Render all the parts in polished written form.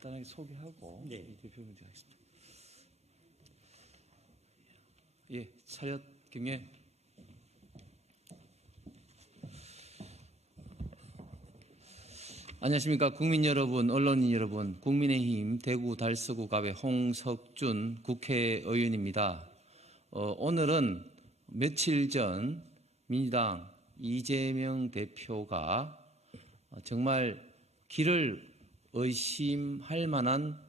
간단하게 소개하고 네. 대표 문제 하겠습니다. 예, 차렷 경례. 안녕하십니까 국민 여러분, 언론인 여러분, 국민의힘 대구 달서구갑의 홍석준 국회의원입니다. 오늘은 며칠 전 민주당 이재명 대표가 정말 길을 의심할 만한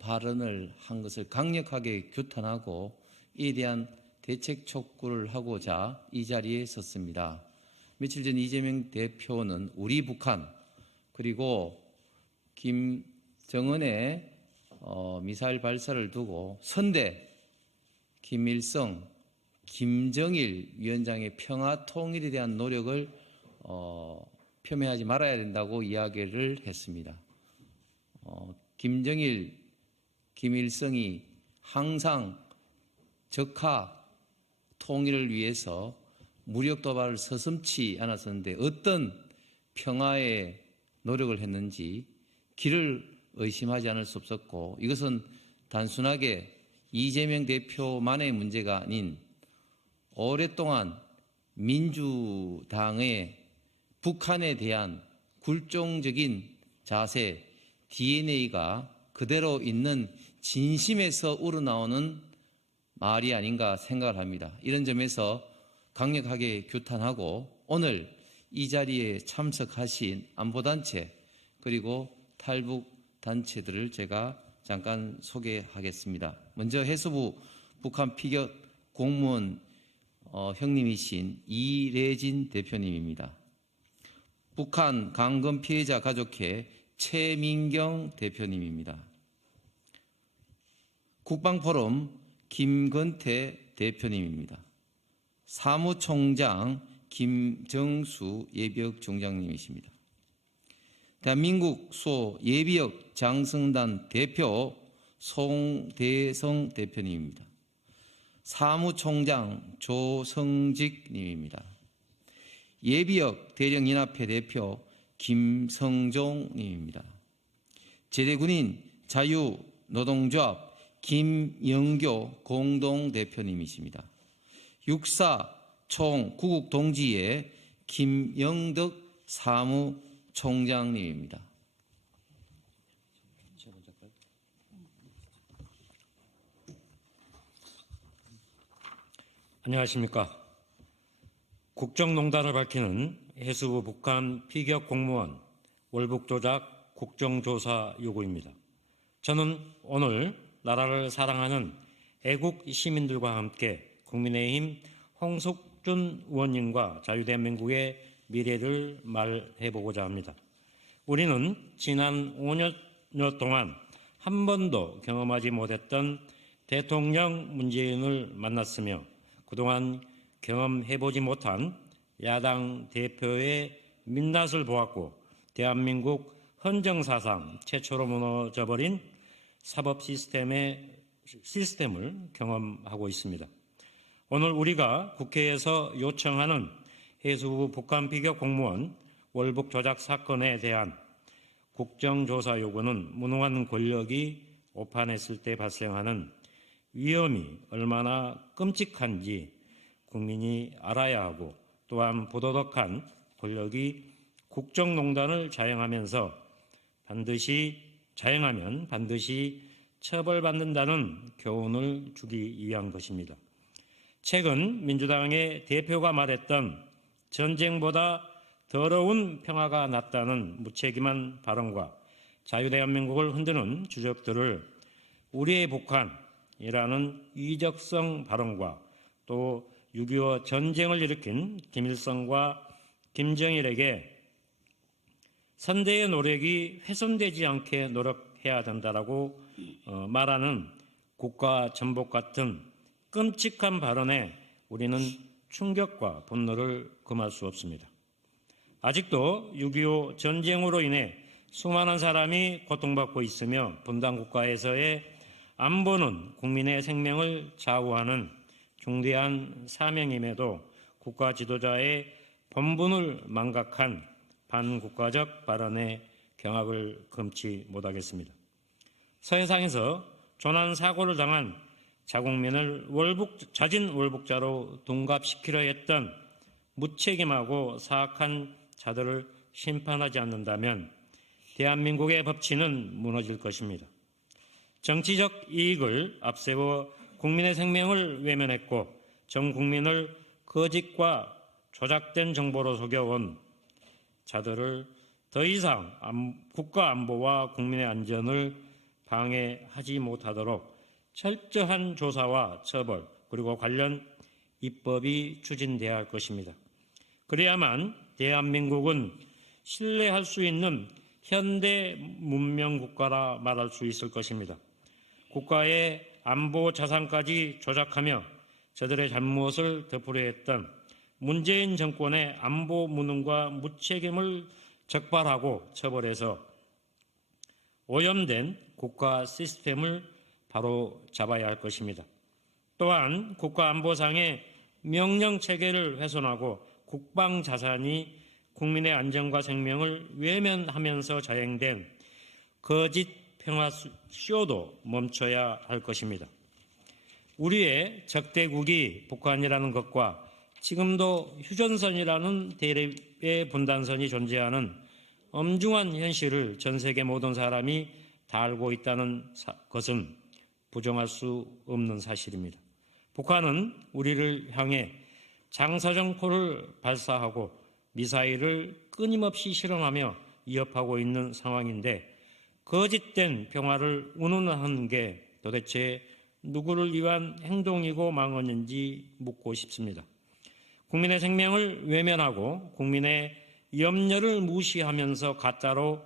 발언을 한 것을 강력하게 규탄하고 이에 대한 대책 촉구를 하고자 이 자리에 섰습니다. 며칠 전 이재명 대표는 우리 북한 그리고 김정은의 미사일 발사를 두고 선대, 김일성, 김정일 위원장의 평화 통일에 대한 노력을 표명하지 말아야 된다고 이야기를 했습니다. 김정일, 김일성이 항상 적화 통일을 위해서 무력 도발을 서슴지 않았었는데 어떤 평화의 노력을 했는지 길을 의심하지 않을 수 없었고, 이것은 단순하게 이재명 대표만의 문제가 아닌 오랫동안 민주당의 북한에 대한 굴종적인 자세, DNA가 그대로 있는 진심에서 우러나오는 말이 아닌가 생각을 합니다. 이런 점에서 강력하게 규탄하고 오늘 이 자리에 참석하신 안보단체 그리고 탈북단체들을 제가 잠깐 소개하겠습니다. 먼저 해수부 북한 피격 공무원 형님이신 이래진 대표님입니다. 북한 강금 피해자 가족회 최민경 대표님입니다. 국방포럼 김건태 대표님입니다. 사무총장 김정수 예비역총장님이십니다. 대한민국 소 예비역 장성단 대표 송대성 대표님입니다. 사무총장 조성직님입니다. 예비역 대령연합회 대표 김성종님입니다. 제대군인 자유노동조합 김영교 공동대표님이십니다. 육사 총구국동지회 김영덕 사무총장님입니다. 안녕하십니까. 국정농단을 밝히는 해수부 북한 피격 공무원 월북조작 국정조사 요구입니다. 저는 오늘 나라를 사랑하는 애국 시민들과 함께 국민의힘 홍석준 의원님과 자유대한민국의 미래를 말해보고자 합니다. 우리는 지난 5년 동안 한 번도 경험하지 못했던 대통령 문재인을 만났으며 그동안 경험해보지 못한 야당 대표의 민낯을 보았고 대한민국 헌정사상 최초로 무너져버린 사법 시스템을 경험하고 있습니다. 오늘 우리가 국회에서 요청하는 해수부 북한 피격 공무원 월북 조작 사건에 대한 국정조사 요구는 무능한 권력이 오판했을 때 발생하는 위험이 얼마나 끔찍한지 국민이 알아야 하고, 또한 부도덕한 권력이 국정농단을 자행하면 반드시 처벌받는다는 교훈을 주기 위한 것입니다. 최근 민주당의 대표가 말했던 전쟁보다 더러운 평화가 낫다는 무책임한 발언과 자유대한민국을 흔드는 주적들을 우리의 북한이라는 위적성 발언과 또 6.25 전쟁을 일으킨 김일성과 김정일에게 선대의 노력이 훼손되지 않게 노력해야 된다라고 말하는 국가 전복 같은 끔찍한 발언에 우리는 충격과 분노를 금할 수 없습니다. 아직도 6.25 전쟁으로 인해 수많은 사람이 고통받고 있으며 분단 국가에서의 안보는 국민의 생명을 좌우하는 중대한 사명임에도 국가 지도자의 본분을 망각한 반국가적 발언에 경악을 금치 못하겠습니다. 서해상에서 조난 사고를 당한 자국민을 자진 월북자로 둔갑시키려 했던 무책임하고 사악한 자들을 심판하지 않는다면 대한민국의 법치는 무너질 것입니다. 정치적 이익을 앞세워 국민의 생명을 외면했고 전 국민을 거짓과 조작된 정보로 속여온 자들을 더 이상 국가 안보와 국민의 안전을 방해하지 못하도록 철저한 조사와 처벌 그리고 관련 입법이 추진돼야 할 것입니다. 그래야만 대한민국은 신뢰할 수 있는 현대 문명 국가라 말할 수 있을 것입니다. 국가의 안보 자산까지 조작하며 저들의 잘못을 덮으려 했던 문재인 정권의 안보 무능과 무책임을 적발하고 처벌해서 오염된 국가 시스템을 바로 잡아야 할 것입니다. 또한 국가안보상의 명령체계를 훼손하고 국방자산이 국민의 안전과 생명을 외면하면서 자행된 거짓 평화쇼도 멈춰야 할 것입니다. 우리의 적대국이 북한이라는 것과 지금도 휴전선이라는 대립의 분단선이 존재하는 엄중한 현실을 전 세계 모든 사람이 다 알고 있다는 것은 부정할 수 없는 사실입니다. 북한은 우리를 향해 장사정포를 발사하고 미사일을 끊임없이 실험하며 위협하고 있는 상황인데 거짓된 평화를 운운하는 게 도대체 누구를 위한 행동이고 망언인지 묻고 싶습니다. 국민의 생명을 외면하고 국민의 염려를 무시하면서 가짜로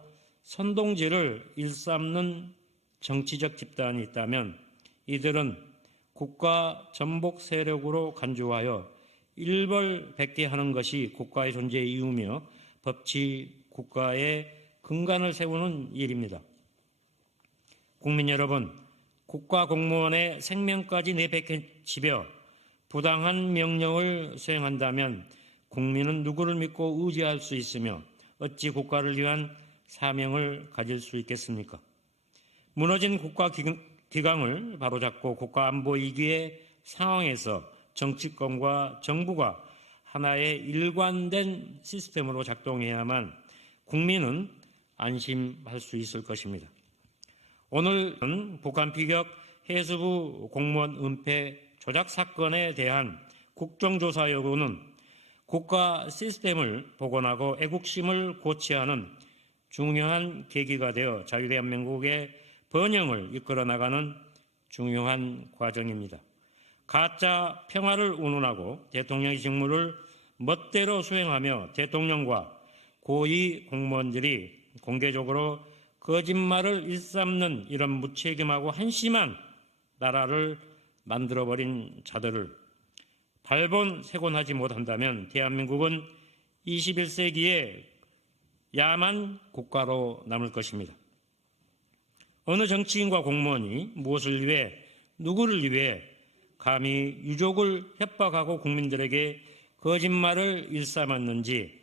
선동질을 일삼는 정치적 집단이 있다면 이들은 국가 전복 세력으로 간주하여 일벌백계하는 것이 국가의 존재의 이유며 법치 국가의 근간을 세우는 일입니다. 국민 여러분, 국가 공무원의 생명까지 내팽개치며 부당한 명령을 수행한다면 국민은 누구를 믿고 의지할 수 있으며 어찌 국가를 위한 사명을 가질 수 있겠습니까? 무너진 국가 기강을 바로잡고 국가 안보 위기의 상황에서 정치권과 정부가 하나의 일관된 시스템으로 작동해야만 국민은 안심할 수 있을 것입니다. 오늘은 북한 피격 해수부 공무원 은폐 조작 사건에 대한 국정조사 요구는 국가 시스템을 복원하고 애국심을 고취하는 중요한 계기가 되어 자유대한민국의 번영을 이끌어 나가는 중요한 과정입니다. 가짜 평화를 운운하고 대통령의 직무를 멋대로 수행하며 대통령과 고위 공무원들이 공개적으로 거짓말을 일삼는 이런 무책임하고 한심한 나라를 만들어버린 자들을 발본색원하지 못한다면 대한민국은 21세기의 야만 국가로 남을 것입니다. 어느 정치인과 공무원이 무엇을 위해 누구를 위해 감히 유족을 협박하고 국민들에게 거짓말을 일삼았는지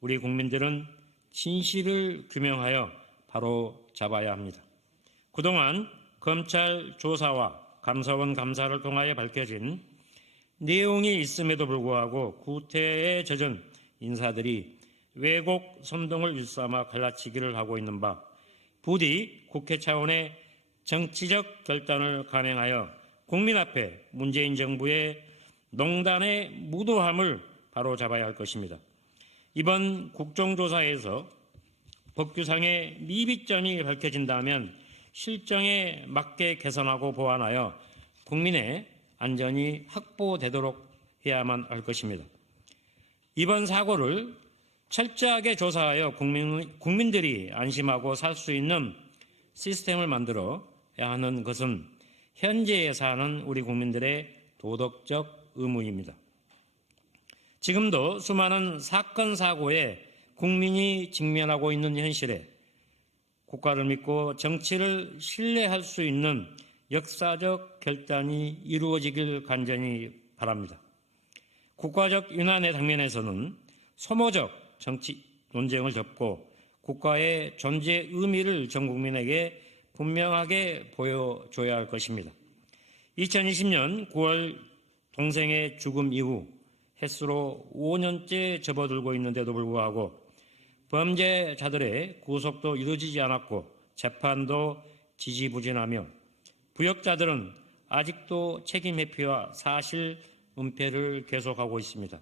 우리 국민들은 진실을 규명하여 바로 잡아야 합니다. 그동안 검찰 조사와 감사원 감사를 통하여 밝혀진 내용이 있음에도 불구하고 구태에 젖은 인사들이 왜곡 선동을 일삼아 갈라치기를 하고 있는 바 부디 국회 차원의 정치적 결단을 감행하여 국민 앞에 문재인 정부의 농단의 무도함을 바로잡아야 할 것입니다. 이번 국정조사에서 법규상의 미비점이 밝혀진다면 실정에 맞게 개선하고 보완하여 국민의 안전이 확보되도록 해야만 할 것입니다. 이번 사고를 철저하게 조사하여 국민들이 안심하고 살 수 있는 시스템을 만들어야 하는 것은 현재에 사는 우리 국민들의 도덕적 의무입니다. 지금도 수많은 사건 사고에 국민이 직면하고 있는 현실에 국가를 믿고 정치를 신뢰할 수 있는 역사적 결단이 이루어지길 간절히 바랍니다. 국가적 유난의 당면에서는 소모적 정치 논쟁을 접고 국가의 존재 의미를 전 국민에게 분명하게 보여줘야 할 것입니다. 2020년 9월 동생의 죽음 이후 햇수로 5년째 접어들고 있는데도 불구하고 범죄자들의 구속도 이루어지지 않았고 재판도 지지부진하며 부역자들은 아직도 책임 회피와 사실 은폐를 계속하고 있습니다.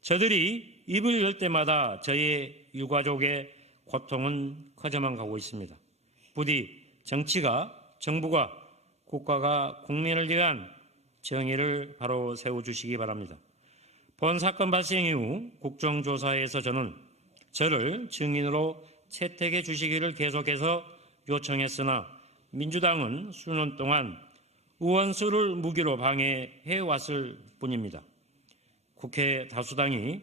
저들이 입을 열 때마다 저희 유가족의 고통은 커져만 가고 있습니다. 부디 정부가 국가가 국민을 위한 정의를 바로 세워주시기 바랍니다. 본 사건 발생 이후 국정조사에서 저를 증인으로 채택해 주시기를 계속해서 요청했으나 민주당은 수년 동안 의원수를 무기로 방해해 왔을 뿐입니다. 국회 다수당이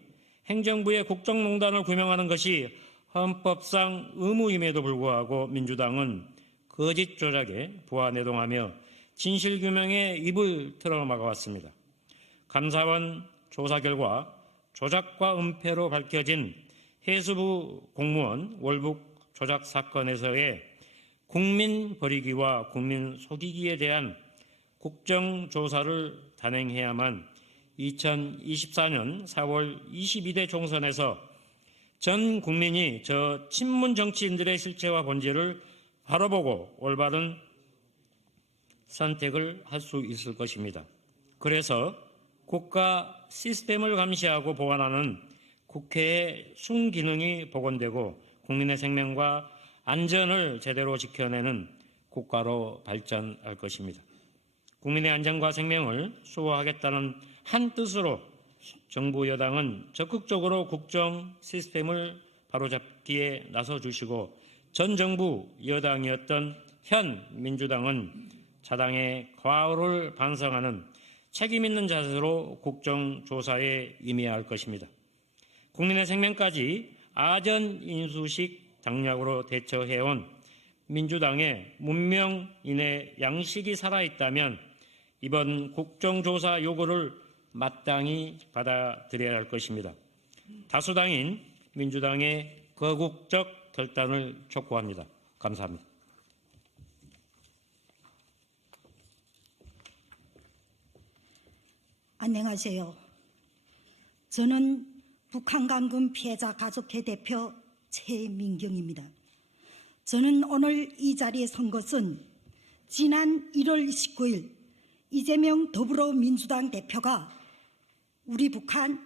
행정부의 국정농단을 규명하는 것이 헌법상 의무임에도 불구하고 민주당은 거짓 조작에 부하내동하며 진실규명에 입을 틀어막아왔습니다. 감사원 조사 결과 조작과 은폐로 밝혀진 해수부 공무원 월북 조작 사건에서의 국민 버리기와 국민 속이기에 대한 국정조사를 단행해야만 2024년 4월 22대 총선에서 전 국민이 저 친문 정치인들의 실체와 본질을 바라보고 올바른 선택을 할 수 있을 것입니다. 그래서 국가 시스템을 감시하고 보완하는 국회의 순기능이 복원되고 국민의 생명과 안전을 제대로 지켜내는 국가로 발전할 것입니다. 국민의 안전과 생명을 수호하겠다는 한 뜻으로 정부 여당은 적극적으로 국정 시스템을 바로잡기에 나서주시고 전 정부 여당이었던 현 민주당은 자당의 과오를 반성하는 책임있는 자세로 국정조사에 임해야 할 것입니다. 국민의 생명까지 아전인수식 당략으로 대처해온 민주당의 문명인의 양식이 살아있다면 이번 국정조사 요구를 마땅히 받아들여야 할 것입니다. 다수당인 민주당의 거국적 결단을 촉구합니다. 감사합니다. 안녕하세요. 저는 북한 강금 피해자 가족회 대표 최민경입니다. 저는 오늘 이 자리에 선 것은 지난 1월 29일 이재명 더불어민주당 대표가 우리 북한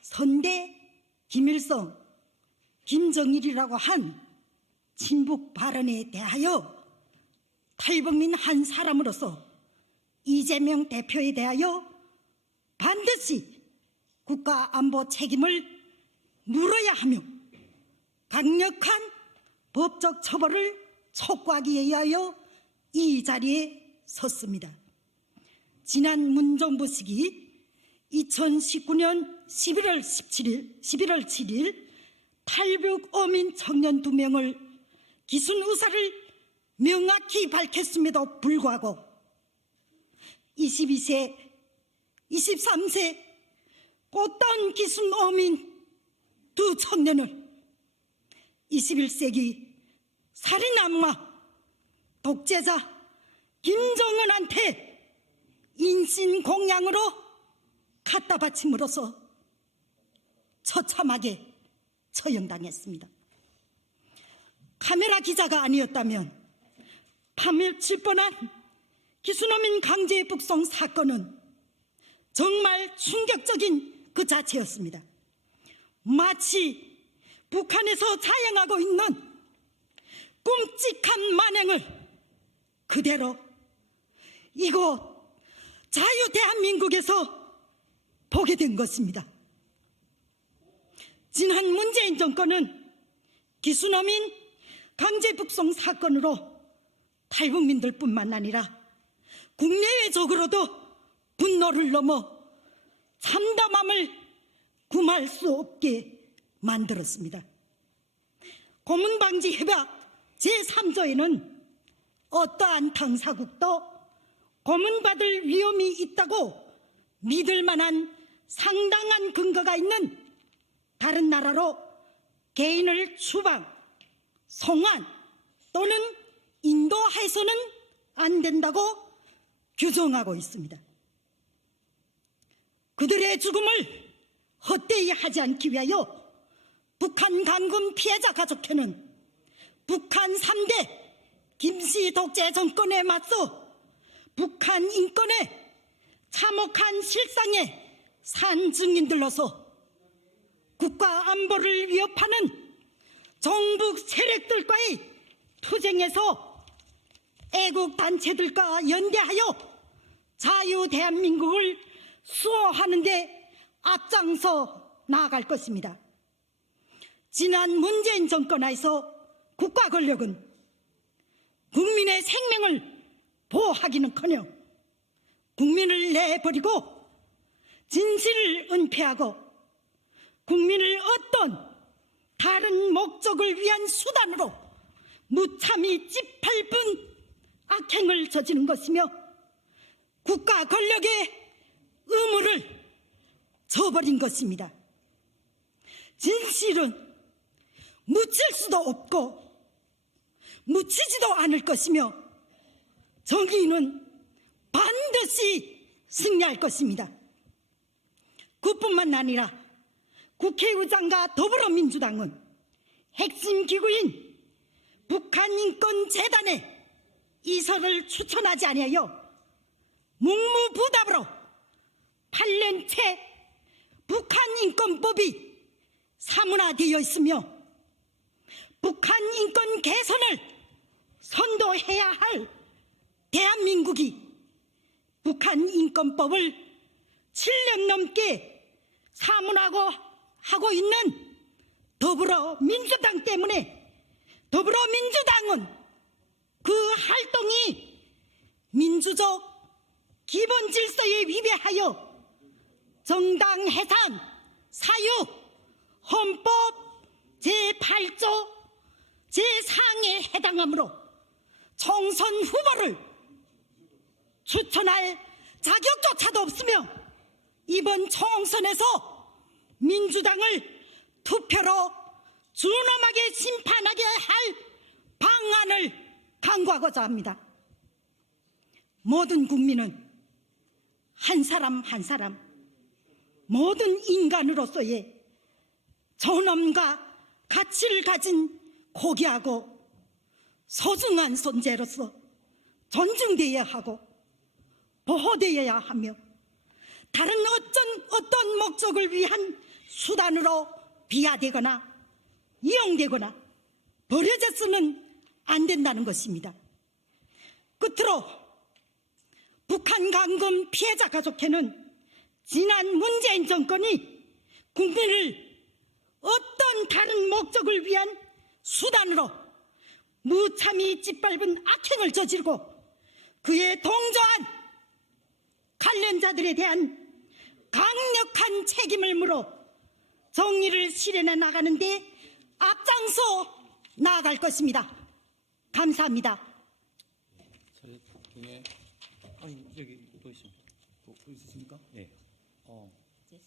선대 김일성, 김정일이라고 한 친북 발언에 대하여 탈북민 한 사람으로서 이재명 대표에 대하여 반드시 국가안보 책임을 물어야 하며 강력한 법적 처벌을 촉구하기 위하여 이 자리에 섰습니다. 지난 문정부 시기 2019년 11월 7일 탈북 어민 청년 2명을 기순 의사를 명확히 밝혔음에도 불구하고 22세, 23세 꽃다운 기순 어민 2 청년을 21세기 살인 악마 독재자 김정은한테 인신공양으로 갖다 바침으로써 처참하게 처형당했습니다. 카메라 기자가 아니었다면 파묻힐 뻔한 기순어민 강제 북송 사건은 정말 충격적인 그 자체였습니다. 마치 북한에서 자행하고 있는 끔찍한 만행을 그대로 이곳 자유대한민국에서 보게 된 것입니다. 지난 문재인 정권은 기순어민 강제 북송 사건으로 탈북민들뿐만 아니라 국내외적으로도 분노를 넘어 참담함을 금할 수 없게 만들었습니다. 고문방지협약 제3조에는 어떠한 당사국도 고문받을 위험이 있다고 믿을 만한 상당한 근거가 있는 다른 나라로 개인을 추방, 송환 또는 인도해서는 안 된다고 규정하고 있습니다. 그들의 죽음을 헛되이 하지 않기 위하여 북한 강금 피해자 가족회는 북한 3대 김씨 독재 정권에 맞서 북한 인권에 참혹한 실상의 산증인들로서 국가 안보를 위협하는 정부 세력들과의 투쟁에서 애국 단체들과 연대하여 자유 대한민국을 수호하는 데 앞장서 나아갈 것입니다. 지난 문재인 정권 하에서 국가 권력은 국민의 생명을 보호하기는커녕 국민을 내버리고 진실을 은폐하고 국민을 어떤 다른 목적을 위한 수단으로 무참히 짓밟은 악행을 저지른 것이며 국가 권력의 의무를 저버린 것입니다. 진실은 묻힐 수도 없고 묻히지도 않을 것이며 정의는 반드시 승리할 것입니다. 그뿐만 아니라 국회의장과 더불어민주당은 핵심 기구인 북한인권재단에 이사를 추천하지 아니하여 묵무부답으로 8년째 북한인권법이 사문화되어 있으며 북한 인권 개선을 선도해야 할 대한민국이 북한 인권법을 7년 넘게 사문하고 있는 더불어민주당 때문에 더불어민주당은 그 활동이 민주적 기본 질서에 위배하여 정당 해산, 사유, 헌법 제8조 제4항에 해당하므로 총선 후보를 추천할 자격조차도 없으며 이번 총선에서 민주당을 투표로 준엄하게 심판하게 할 방안을 강구하고자 합니다. 모든 국민은 한 사람 한 사람 모든 인간으로서의 존엄과 가치를 가진 고귀하고 소중한 존재로서 존중되어야 하고 보호되어야 하며 다른 어떤 목적을 위한 수단으로 비하되거나 이용되거나 버려져서는 안 된다는 것입니다. 끝으로 북한 강금 피해자 가족회는 지난 문재인 정권이 국민을 어떤 다른 목적을 위한 수단으로 무참히 짓밟은 악행을 저지르고 그에 동조한 관련자들에 대한 강력한 책임을 물어 정의를 실현해 나가는 데 앞장서 나아갈 것입니다. 감사합니다. 아니 여기 또 있습니다. 또 있으십니까? 네.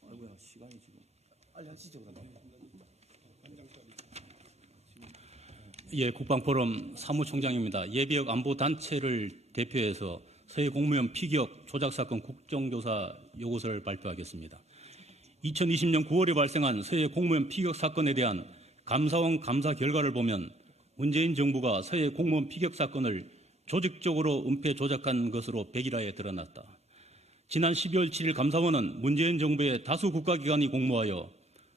아이고야 시간이 지금 빨리 하시죠 그러면. 예, 국방포럼 사무총장입니다. 예비역 안보단체를 대표해서 서해 공무원 피격 조작 사건 국정조사 요구서를 발표하겠습니다. 2020년 9월에 발생한 서해 공무원 피격 사건에 대한 감사원 감사 결과를 보면 문재인 정부가 서해 공무원 피격 사건을 조직적으로 은폐 조작한 것으로 백일화에 드러났다. 지난 12월 7일 감사원은 문재인 정부의 다수 국가기관이 공모하여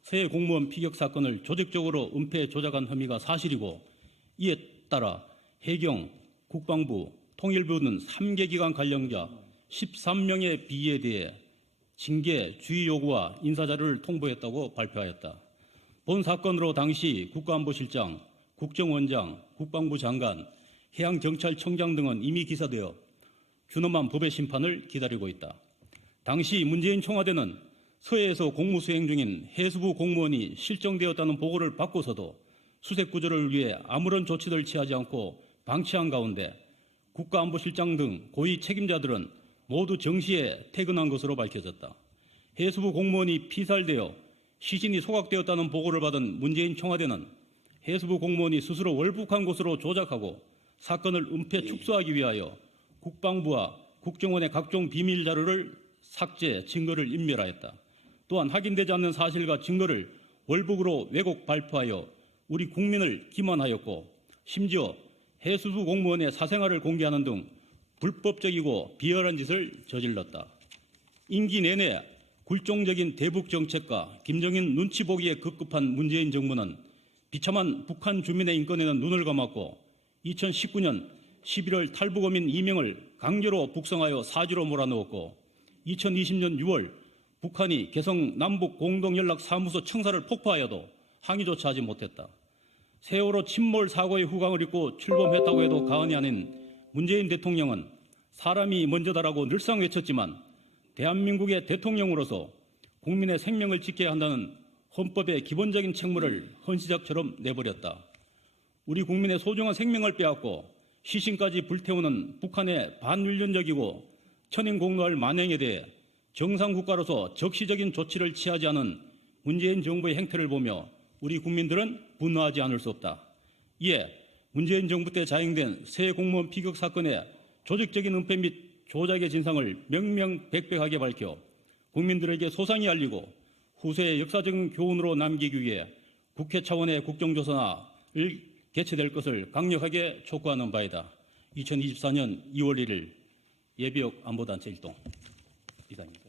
서해 공무원 피격 사건을 조직적으로 은폐 조작한 혐의가 사실이고 이에 따라 해경, 국방부, 통일부 등 3개 기관 관련자 13명의 비위에 대해 징계, 주의 요구와 인사자료를 통보했다고 발표하였다. 본 사건으로 당시 국가안보실장, 국정원장, 국방부 장관, 해양경찰청장 등은 이미 기소되어 준엄한 법의 심판을 기다리고 있다. 당시 문재인 청와대는 서해에서 공무 수행 중인 해수부 공무원이 실종되었다는 보고를 받고서도 수색 구조를 위해 아무런 조치를 취하지 않고 방치한 가운데 국가안보실장 등 고위 책임자들은 모두 정시에 퇴근한 것으로 밝혀졌다. 해수부 공무원이 피살되어 시신이 소각되었다는 보고를 받은 문재인 청와대는 해수부 공무원이 스스로 월북한 것으로 조작하고 사건을 은폐 축소하기 위하여 국방부와 국정원의 각종 비밀 자료를 삭제, 증거를 인멸하였다. 또한 확인되지 않는 사실과 증거를 월북으로 왜곡 발표하여 우리 국민을 기만하였고 심지어 해수부 공무원의 사생활을 공개하는 등 불법적이고 비열한 짓을 저질렀다. 임기 내내 굴종적인 대북 정책과 김정인 눈치 보기에 급급한 문재인 정부는 비참한 북한 주민의 인권에는 눈을 감았고 2019년 11월 탈북어민 2명을 강제로 북송하여 사지로 몰아넣었고 2020년 6월 북한이 개성 남북 공동연락사무소 청사를 폭파하여도 항의조차 하지 못했다. 세월호 침몰 사고의 후광을 입고 출범했다고 해도 과언이 아닌 문재인 대통령은 사람이 먼저다라고 늘상 외쳤지만 대한민국의 대통령으로서 국민의 생명을 지켜야 한다는 헌법의 기본적인 책무를 헌시작처럼 내버렸다. 우리 국민의 소중한 생명을 빼앗고 시신까지 불태우는 북한의 반윤리적이고 천인공노할 만행에 대해 정상국가로서 적시적인 조치를 취하지 않은 문재인 정부의 행태를 보며 우리 국민들은 분노하지 않을 수 없다. 이에 문재인 정부 때 자행된 새 공무원 피격 사건의 조직적인 은폐 및 조작의 진상을 명명백백하게 밝혀 국민들에게 소상히 알리고 후세의 역사적인 교훈으로 남기기 위해 국회 차원의 국정조사를 개최될 것을 강력하게 촉구하는 바이다. 2024년 2월 1일 예비역 안보단체 일동 이상입니다.